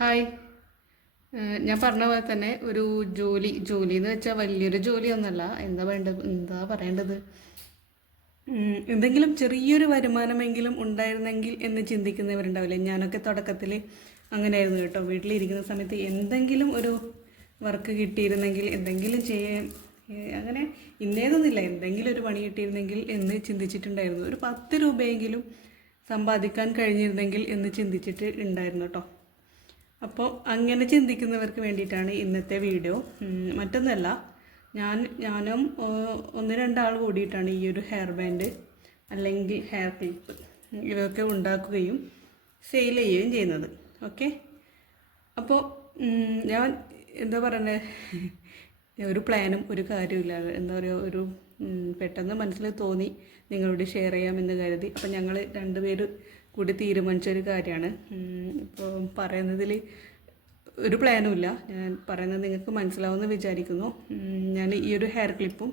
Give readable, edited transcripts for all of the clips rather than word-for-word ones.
Hi. ഞാൻ പറഞ്ഞ പോലെ തന്നെ ഒരു ജോലി എന്ന് വെച്ചാൽ വലിയൊരു ജോലിയൊന്നുമല്ല. എന്താ പറയേണ്ടത്, എന്തെങ്കിലും ചെറിയൊരു വരുമാനമെങ്കിലും ഉണ്ടായിരുന്നെങ്കിൽ എന്ന് ചിന്തിക്കുന്നവരുണ്ടാവില്ലേ. ഞാനൊക്കെ തുടക്കത്തിൽ അങ്ങനെയായിരുന്നു കേട്ടോ. വീട്ടിലിരിക്കുന്ന സമയത്ത് എന്തെങ്കിലും ഒരു വർക്ക് കിട്ടിയിരുന്നെങ്കിൽ, എന്തെങ്കിലും ചെയ്യാൻ, അങ്ങനെ ഇന്നേതൊന്നുമില്ല, എന്തെങ്കിലും ഒരു പണി കിട്ടിയിരുന്നെങ്കിൽ എന്ന് ചിന്തിച്ചിട്ടുണ്ടായിരുന്നു. ഒരു 10 രൂപയെങ്കിലും സമ്പാദിക്കാൻ കഴിഞ്ഞിരുന്നെങ്കിൽ എന്ന് ചിന്തിച്ചിട്ട് ഉണ്ടായിരുന്നു കേട്ടോ. അപ്പോൾ അങ്ങനെ ചിന്തിക്കുന്നവർക്ക് വേണ്ടിയിട്ടാണ് ഇന്നത്തെ വീഡിയോ. മറ്റൊന്നല്ല, ഞാനും ഒന്ന് രണ്ടാൾ കൂടിയിട്ടാണ് ഈ ഒരു ഹെയർ ബാൻഡ് അല്ലെങ്കിൽ ഹെയർ ക്ലിപ്പ് ഇതൊക്കെ ഉണ്ടാക്കുകയും സെയിൽ ചെയ്യുകയും ചെയ്യുന്നത്. ഓക്കെ, അപ്പോൾ ഞാൻ എന്താ പറയുന്നത്, ഒരു പ്ലാനും ഒരു കാര്യമില്ല. എന്താ പറയുക, ഒരു പെട്ടെന്ന് മനസ്സിൽ തോന്നി നിങ്ങളോട് ഷെയർ ചെയ്യാമെന്ന് കരുതി. അപ്പം ഞങ്ങൾ രണ്ടുപേര് കൂടി തീരുമാനിച്ചൊരു കാര്യമാണ്. ഇപ്പോൾ പറയുന്നതിൽ ഒരു പ്ലാനും ഇല്ല. ഞാൻ പറയുന്നത് നിങ്ങൾക്ക് മനസ്സിലാവുമെന്ന് വിചാരിക്കുന്നു. ഞാൻ ഈ ഒരു ഹെയർ ക്ലിപ്പും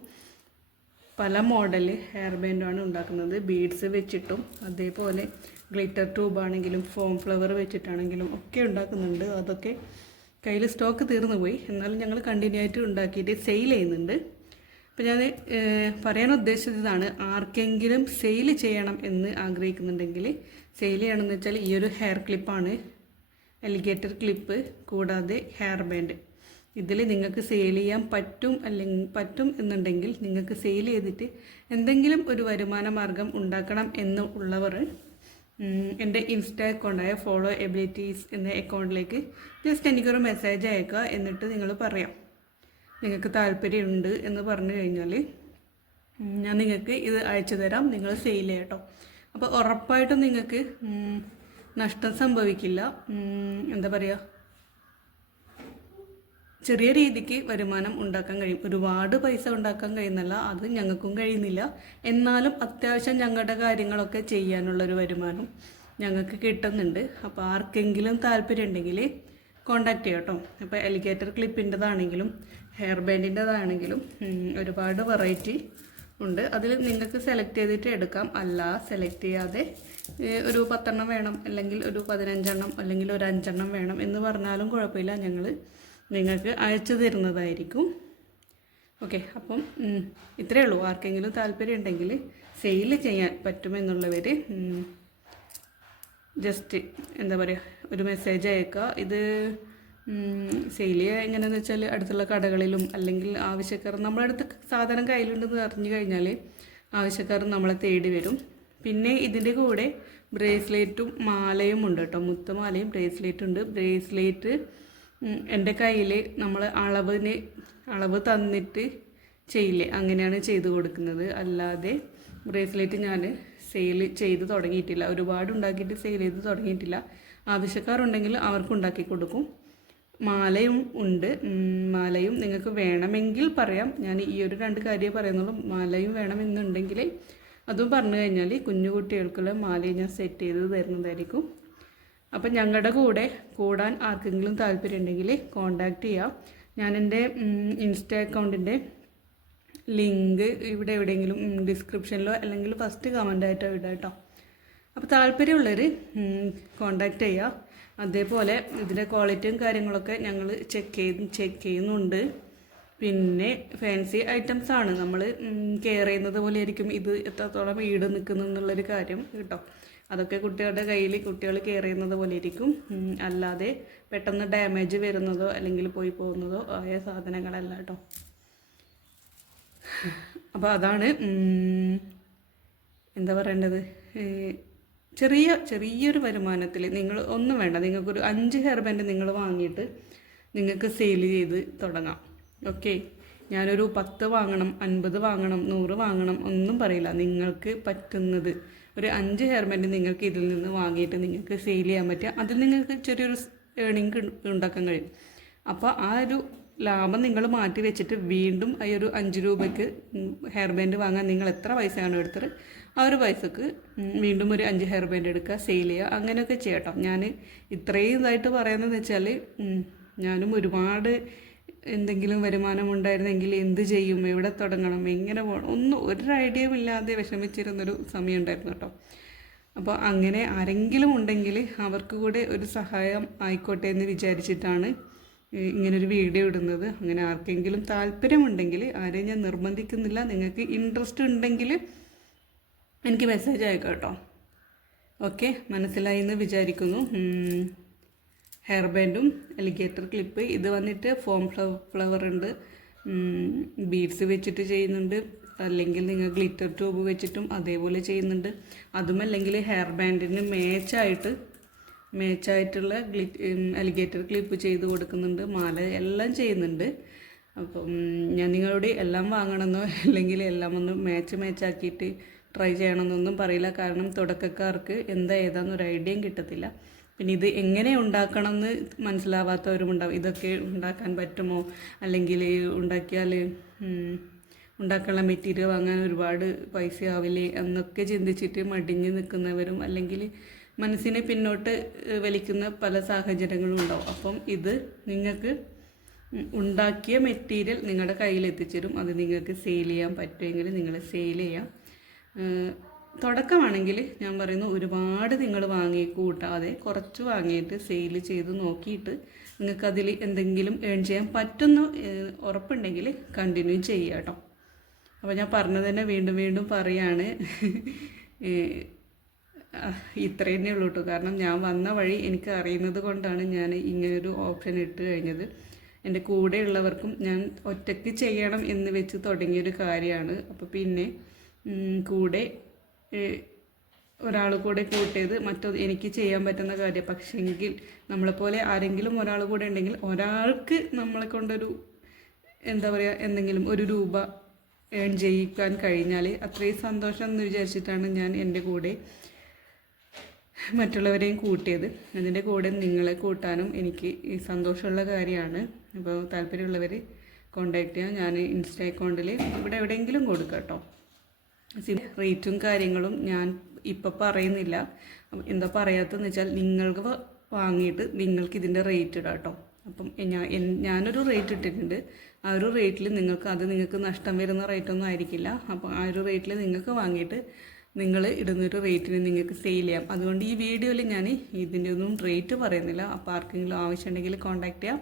പല മോഡൽ ഹെയർ ബാൻഡുമാണ് ഉണ്ടാക്കുന്നത്. ബീഡ്സ് വെച്ചിട്ടും അതേപോലെ ഗ്ലിറ്റർ ട്യൂബാണെങ്കിലും ഫോം ഫ്ലവർ വെച്ചിട്ടാണെങ്കിലും ഒക്കെ ഉണ്ടാക്കുന്നുണ്ട്. അതൊക്കെ കയ്യിൽ സ്റ്റോക്ക് തീർന്നു പോയി, എന്നാലും ഞങ്ങൾ കണ്ടിന്യൂ ആയിട്ട് ഉണ്ടാക്കിയിട്ട് സെയിൽ ചെയ്യുന്നുണ്ട്. അപ്പോൾ ഞാൻ പറയാൻ ഉദ്ദേശിച്ചതാണ്, ആർക്കെങ്കിലും സെയിൽ ചെയ്യണം എന്ന് ആഗ്രഹിക്കുന്നുണ്ടെങ്കിൽ, സെയിൽ ചെയ്യണമെന്ന് വെച്ചാൽ ഈ ഒരു ഹെയർ ക്ലിപ്പാണ്, അലിഗേറ്റർ ക്ലിപ്പ് കൂടാതെ ഹെയർ ബാൻഡ്. ഇതിൽ നിങ്ങൾക്ക് സെയിൽ ചെയ്യാൻ പറ്റും എന്നുണ്ടെങ്കിൽ, നിങ്ങൾക്ക് സെയിൽ ചെയ്തിട്ട് എന്തെങ്കിലും ഒരു വരുമാന മാർഗം ഉണ്ടാക്കണം എന്നുള്ളവർ എൻ്റെ ഇൻസ്റ്റാ അക്കൗണ്ടായ ഫോളോ എബിലിറ്റീസ് എന്ന അക്കൗണ്ടിലേക്ക് ജസ്റ്റ് എനിക്കൊരു മെസ്സേജ് അയക്കുക. എന്നിട്ട് നിങ്ങൾ പറയാം നിങ്ങൾക്ക് താല്പര്യമുണ്ട് എന്ന് പറഞ്ഞു കഴിഞ്ഞാൽ ഞാൻ നിങ്ങൾക്ക് ഇത് അയച്ചു തരാം, നിങ്ങൾ സെയിൽ ചെയ്യാം കേട്ടോ. അപ്പോൾ ഉറപ്പായിട്ടും നിങ്ങൾക്ക് നഷ്ടം സംഭവിക്കില്ല. എന്താ പറയുക, ചെറിയ രീതിക്ക് വരുമാനം ഉണ്ടാക്കാൻ കഴിയും. ഒരുപാട് പൈസ ഉണ്ടാക്കാൻ കഴിയുന്നല്ല, അത് ഞങ്ങൾക്കും കഴിയുന്നില്ല. എന്നാലും അത്യാവശ്യം ഞങ്ങളുടെ കാര്യങ്ങളൊക്കെ ചെയ്യാനുള്ളൊരു വരുമാനം ഞങ്ങൾക്ക് കിട്ടുന്നുണ്ട്. അപ്പോൾ ആർക്കെങ്കിലും താല്പര്യം ഉണ്ടെങ്കിൽ കോണ്ടാക്ട് ചെയ്യാം കേട്ടോ. അപ്പോൾ അലിഗേറ്റർ ക്ലിപ്പിൻ്റെതാണെങ്കിലും ഹെയർ ബാൻഡിൻ്റെതാണെങ്കിലും ഒരുപാട് വെറൈറ്റി ഉണ്ട്. അതിൽ നിങ്ങൾക്ക് സെലക്ട് ചെയ്തിട്ട് എടുക്കാം. അല്ല സെലക്ട് ചെയ്യാതെ ഒരു 10 എണ്ണം വേണം, അല്ലെങ്കിൽ ഒരു 15 എണ്ണം, അല്ലെങ്കിൽ ഒരു 5 എണ്ണം വേണം എന്ന് പറഞ്ഞാലും കുഴപ്പമില്ല, ഞങ്ങൾ നിങ്ങൾക്ക് അയച്ചു തരുന്നതായിരിക്കും. ഓക്കെ, അപ്പം ഇത്രയേ ഉള്ളൂ. ആർക്കെങ്കിലും താല്പര്യം ഉണ്ടെങ്കിൽ സെയിൽ ചെയ്യാൻ പറ്റുമെന്നുള്ളവർ ജസ്റ്റ് എന്താ പറയുക, ഒരു മെസ്സേജ് അയക്കുക. ഇത് സെയിൽ ചെയ്യുക എങ്ങനെയാണെന്ന് വെച്ചാൽ, അടുത്തുള്ള കടകളിലും അല്ലെങ്കിൽ ആവശ്യക്കാർ നമ്മുടെ അടുത്ത് സാധനം കയ്യിലുണ്ടെന്ന് അറിഞ്ഞു കഴിഞ്ഞാൽ ആവശ്യക്കാർ നമ്മളെ തേടി വരും. പിന്നെ ഇതിൻ്റെ കൂടെ ബ്രേസ്ലെറ്റും മാലയും ഉണ്ട് കേട്ടോ. മുത്തുമാലയും ബ്രേസ്ലെറ്റും ഉണ്ട്. ബ്രേസ്ലെറ്റ് എൻ്റെ കയ്യിൽ നമ്മൾ അളവ് തന്നിട്ട് ചെയ്യില്ലേ, അങ്ങനെയാണ് ചെയ്ത് കൊടുക്കുന്നത്. അല്ലാതെ ബ്രേസ്ലെറ്റ് ഞാൻ സെയിൽ ചെയ്ത് തുടങ്ങിയിട്ടില്ല. ഒരുപാട് ഉണ്ടാക്കിയിട്ട് സെയിൽ ചെയ്ത് തുടങ്ങിയിട്ടില്ല. ആവശ്യക്കാരുണ്ടെങ്കിൽ അവർക്ക് ഉണ്ടാക്കി കൊടുക്കും. മാലയും ഉണ്ട്. മാലയും നിങ്ങൾക്ക് വേണമെങ്കിൽ പറയാം. ഞാൻ ഈ ഒരു 2 കാര്യമേ പറയുന്നുള്ളൂ. മാലയും വേണമെന്നുണ്ടെങ്കിൽ അതും പറഞ്ഞു കഴിഞ്ഞാൽ കുഞ്ഞു കുട്ടികൾക്കുള്ള മാലയും ഞാൻ സെറ്റ് ചെയ്ത് തരുന്നതായിരിക്കും. അപ്പം ഞങ്ങളുടെ കൂടെ കൂടാൻ ആർക്കെങ്കിലും താല്പര്യം ഉണ്ടെങ്കിൽ കോണ്ടാക്ട് ചെയ്യാം. ഞാൻ എൻ്റെ ഇൻസ്റ്റാ അക്കൗണ്ടിൻ്റെ ലിങ്ക് ഇവിടെ എവിടെയെങ്കിലും ഡിസ്ക്രിപ്ഷനിലോ അല്ലെങ്കിൽ ഫസ്റ്റ് കമൻ്റായിട്ടോ ഇടാം കേട്ടോ. അപ്പോൾ താല്പര്യമുള്ളവർ കോണ്ടാക്ട് ചെയ്യുക. അതേപോലെ ഇതിൻ്റെ ക്വാളിറ്റിയും കാര്യങ്ങളൊക്കെ ഞങ്ങൾ ചെക്ക് ചെയ്യുന്നുണ്ട്. പിന്നെ ഫാൻസി ഐറ്റംസ് ആണ്, നമ്മൾ കെയർ ചെയ്യുന്നത് പോലെ ആയിരിക്കും ഇത് എത്രത്തോളം ഈട് നിൽക്കുന്നു എന്നുള്ളൊരു കാര്യം കേട്ടോ. അതൊക്കെ കുട്ടികളുടെ കയ്യിൽ കുട്ടികൾ കെയർ ചെയ്യുന്നത് പോലെ ഇരിക്കും. അല്ലാതെ പെട്ടെന്ന് ഡാമേജ് വരുന്നതോ അല്ലെങ്കിൽ പോയി പോകുന്നതോ ആയ സാധനങ്ങളല്ല കേട്ടോ. അപ്പോൾ അതാണ് എന്താ പറയേണ്ടത്, ചെറിയൊരു വരുമാനത്തിൽ നിങ്ങൾ ഒന്നും വേണ്ട, നിങ്ങൾക്കൊരു 5 ഹെയർ ബാൻഡ് നിങ്ങൾ വാങ്ങിയിട്ട് നിങ്ങൾക്ക് സെയിൽ ചെയ്ത് തുടങ്ങാം. ഓക്കെ, ഞാനൊരു 10 വാങ്ങണം, 50 വാങ്ങണം, 100 വാങ്ങണം ഒന്നും പറയില്ല. നിങ്ങൾക്ക് പറ്റുന്നത് ഒരു 5 ഹെയർ ബാൻഡ് നിങ്ങൾക്ക് ഇതിൽ നിന്ന് വാങ്ങിയിട്ട് നിങ്ങൾക്ക് സെയിൽ ചെയ്യാൻ പറ്റുക. അതിൽ നിങ്ങൾക്ക് ചെറിയൊരു ഏണിങ് ഉണ്ടാക്കാൻ കഴിയും. അപ്പോൾ ആ ഒരു ലാഭം നിങ്ങൾ മാറ്റി വെച്ചിട്ട് വീണ്ടും ഈ ഒരു 5 രൂപയ്ക്ക് ഹെയർ ബാൻഡ് വാങ്ങാൻ നിങ്ങൾ എത്ര പൈസയാണ് എടുത്തത്, ആ ഒരു പൈസക്ക് വീണ്ടും ഒരു 5 ഹെയർ ബാൻഡ് എടുക്കുക, സെയിൽ ചെയ്യുക, അങ്ങനെയൊക്കെ ചെയ്യട്ടോ. ഞാൻ ഇത്രയും ഇതായിട്ട് പറയുന്നതെന്ന് വെച്ചാൽ, ഞാനും ഒരുപാട് എന്തെങ്കിലും വരുമാനം ഉണ്ടായിരുന്നെങ്കിൽ എന്ത് ചെയ്യും, എവിടെ തുടങ്ങണം, എങ്ങനെ പോകണം, ഒരു ഐഡിയയും ഇല്ലാതെ വിഷമിച്ചിരുന്നൊരു സമയം ഉണ്ടായിരുന്നു കേട്ടോ. അപ്പോൾ അങ്ങനെ ആരെങ്കിലും ഉണ്ടെങ്കിൽ അവർക്ക് കൂടെ ഒരു സഹായം ആയിക്കോട്ടെ എന്ന് വിചാരിച്ചിട്ടാണ് ഇങ്ങനൊരു വീഡിയോ ഇടുന്നത്. അങ്ങനെ ആർക്കെങ്കിലും താല്പര്യമുണ്ടെങ്കിൽ, ആരെയും ഞാൻ നിർബന്ധിക്കുന്നില്ല, നിങ്ങൾക്ക് ഇൻട്രസ്റ്റ് ഉണ്ടെങ്കിൽ എനിക്ക് മെസ്സേജ് അയക്കാം കേട്ടോ. ഓക്കെ, മനസ്സിലായി എന്ന് വിചാരിക്കുന്നു. ഹെയർ ബാൻഡും അലിഗേറ്റർ ക്ലിപ്പ്, ഇത് വന്നിട്ട് ഫോം ഫ്ലവർ ഉണ്ട്, ബീഡ്സ് വെച്ചിട്ട് ചെയ്യുന്നുണ്ട്, അല്ലെങ്കിൽ നിങ്ങൾ ഗ്ലിറ്റർ ട്യൂബ് വെച്ചിട്ടും അതേപോലെ ചെയ്യുന്നുണ്ട്. അതുമല്ലെങ്കിൽ ഹെയർ ബാൻഡിന് മേച്ചായിട്ടുള്ള അലിഗേറ്റർ ക്ലിപ്പ് ചെയ്ത് കൊടുക്കുന്നുണ്ട്, മാല എല്ലാം ചെയ്യുന്നുണ്ട്. അപ്പം ഞാൻ നിങ്ങളോട് എല്ലാം വാങ്ങണമെന്നോ അല്ലെങ്കിൽ എല്ലാം ഒന്ന് മാച്ചാക്കിയിട്ട് ട്രൈ ചെയ്യണമെന്നൊന്നും പറയില്ല. കാരണം തുടക്കക്കാർക്ക് ഏതാണെന്നൊരു ഐഡിയയും കിട്ടത്തില്ല. പിന്നെ ഇത് എങ്ങനെ ഉണ്ടാക്കണമെന്ന് മനസ്സിലാവാത്തവരുമുണ്ടാവും. ഇതൊക്കെ ഉണ്ടാക്കാൻ പറ്റുമോ, അല്ലെങ്കിൽ ഉണ്ടാക്കിയാൽ ഉണ്ടാക്കാനുള്ള മെറ്റീരിയൽ വാങ്ങാൻ ഒരുപാട് പൈസ ആവില്ലേ എന്നൊക്കെ ചിന്തിച്ചിട്ട് മടിഞ്ഞ് നിൽക്കുന്നവരും, അല്ലെങ്കിൽ മനസ്സിനെ പിന്നോട്ട് വലിക്കുന്ന പല സാഹചര്യങ്ങളും ഉണ്ടാവും. അപ്പം ഇത് നിങ്ങൾക്ക് ഉണ്ടാക്കിയ മെറ്റീരിയൽ നിങ്ങളുടെ കയ്യിൽ എത്തിച്ചേരും. അത് നിങ്ങൾക്ക് സെയിൽ ചെയ്യാൻ പറ്റുമെങ്കിൽ നിങ്ങൾ സെയിൽ ചെയ്യാം. തുടക്കമാണെങ്കിൽ ഞാൻ പറയുന്നു, ഒരുപാട് നിങ്ങൾ കൂട്ടാതെ കുറച്ച് വാങ്ങിയിട്ട് സെയിൽ ചെയ്ത് നോക്കിയിട്ട് നിങ്ങൾക്കതിൽ എന്തെങ്കിലും ഏൺ ചെയ്യാൻ പറ്റുന്ന ഉറപ്പുണ്ടെങ്കിൽ കണ്ടിന്യൂ ചെയ്യുക കേട്ടോ. അപ്പോൾ ഞാൻ പറഞ്ഞത് തന്നെ വീണ്ടും വീണ്ടും പറയാണ്. ഇത്രയേ ഉള്ളൂ കേട്ടോ. കാരണം ഞാൻ വന്ന വഴി എനിക്ക് അറിയുന്നത് കൊണ്ടാണ് ഞാൻ ഇങ്ങനൊരു ഓപ്ഷൻ ഇട്ട് കഴിഞ്ഞത്. എൻ്റെ കൂടെയുള്ളവർക്കും ഞാൻ ഒറ്റയ്ക്ക് ചെയ്യണം എന്ന് വെച്ച് തുടങ്ങിയൊരു കാര്യമാണ്. അപ്പോൾ പിന്നെ കൂടെ ഒരാൾ കൂടെ കൂട്ടിയത് എനിക്ക് ചെയ്യാൻ പറ്റുന്ന കാര്യം. പക്ഷെങ്കിൽ നമ്മളെപ്പോലെ ആരെങ്കിലും ഒരാൾ കൂടെ ഉണ്ടെങ്കിൽ ഒരാൾക്ക് നമ്മളെ കൊണ്ടൊരു എന്തെങ്കിലും ഒരു രൂപ ഏൺ ചെയ്യിക്കാൻ കഴിഞ്ഞാൽ അത്രയും സന്തോഷം എന്ന് വിചാരിച്ചിട്ടാണ് ഞാൻ എൻ്റെ കൂടെ മറ്റുള്ളവരെയും കൂട്ടിയത്. അതിൻ്റെ കൂടെ നിങ്ങളെ കൂട്ടാനും എനിക്ക് സന്തോഷമുള്ള കാര്യമാണ്. അപ്പോൾ താല്പര്യമുള്ളവർ കോണ്ടാക്ട് ചെയ്യാം. ഞാൻ ഇൻസ്റ്റ അക്കൗണ്ടിൽ ഇവിടെ എവിടെയെങ്കിലും കൊടുക്കാം കേട്ടോ. റേറ്റും കാര്യങ്ങളും ഞാൻ ഇപ്പോൾ പറയുന്നില്ല. എന്താ പറയാത്തതെന്ന് വെച്ചാൽ നിങ്ങൾക്ക് വാങ്ങിയിട്ട് നിങ്ങൾക്ക് ഇതിൻ്റെ റേറ്റ് ഇടാം കേട്ടോ. അപ്പം ഞാനൊരു റേറ്റ് ഇട്ടിട്ടുണ്ട്. ആ ഒരു റേറ്റിൽ നിങ്ങൾക്ക് നഷ്ടം വരുന്ന റേറ്റൊന്നും ആയിരിക്കില്ല. അപ്പോൾ ആ ഒരു റേറ്റിൽ നിങ്ങൾക്ക് വാങ്ങിയിട്ട് നിങ്ങൾ ഇടുന്നൊരു റേറ്റിന് നിങ്ങൾക്ക് സെയിൽ ചെയ്യാം. അതുകൊണ്ട് ഈ വീഡിയോയിൽ ഞാൻ ഇതിൻ്റെ ഒന്നും റേറ്റ് പറയുന്നില്ല. അപ്പോൾ ആർക്കെങ്കിലും ആവശ്യമുണ്ടെങ്കിൽ കോൺടാക്ട് ചെയ്യാം.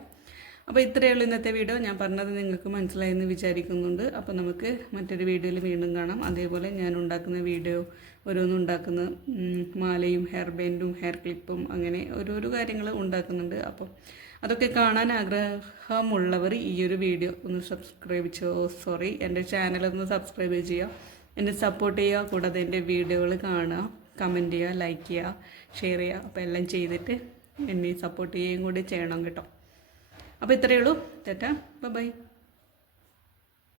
അപ്പോൾ ഇത്രയേ ഉള്ളൂ ഇന്നത്തെ വീഡിയോ. ഞാൻ പറഞ്ഞത് നിങ്ങൾക്ക് മനസ്സിലായെന്ന് വിചാരിക്കുന്നുണ്ട്. അപ്പോൾ നമുക്ക് മറ്റൊരു വീഡിയോയിൽ വീണ്ടും കാണാം. അതേപോലെ ഞാൻ ഉണ്ടാക്കുന്ന വീഡിയോ ഓരോന്നുണ്ടാക്കുന്ന മാലയും ഹെയർ ബാൻഡും ഹെയർ ക്ലിപ്പും അങ്ങനെ ഓരോരോ കാര്യങ്ങൾ ഉണ്ടാക്കുന്നുണ്ട്. അപ്പം അതൊക്കെ കാണാൻ ആഗ്രഹമുള്ളവർ ഈ ഒരു വീഡിയോ ഒന്ന് എൻ്റെ ചാനലൊന്ന് സബ്സ്ക്രൈബ് ചെയ്യുക, എന്നെ സപ്പോർട്ട് ചെയ്യുക. കൂടാതെ എൻ്റെ വീഡിയോകൾ കാണുക, കമൻറ്റ് ചെയ്യുക, ലൈക്ക് ചെയ്യുക, ഷെയർ ചെയ്യുക. അപ്പോൾ എല്ലാം ചെയ്തിട്ട് എന്നെ സപ്പോർട്ട് ചെയ്യുകയും കൂടി ചെയ്യണം കേട്ടോ. അപ്പോൾ ഇത്രയേ ഉള്ളൂ. ടാറ്റാ, ബൈ.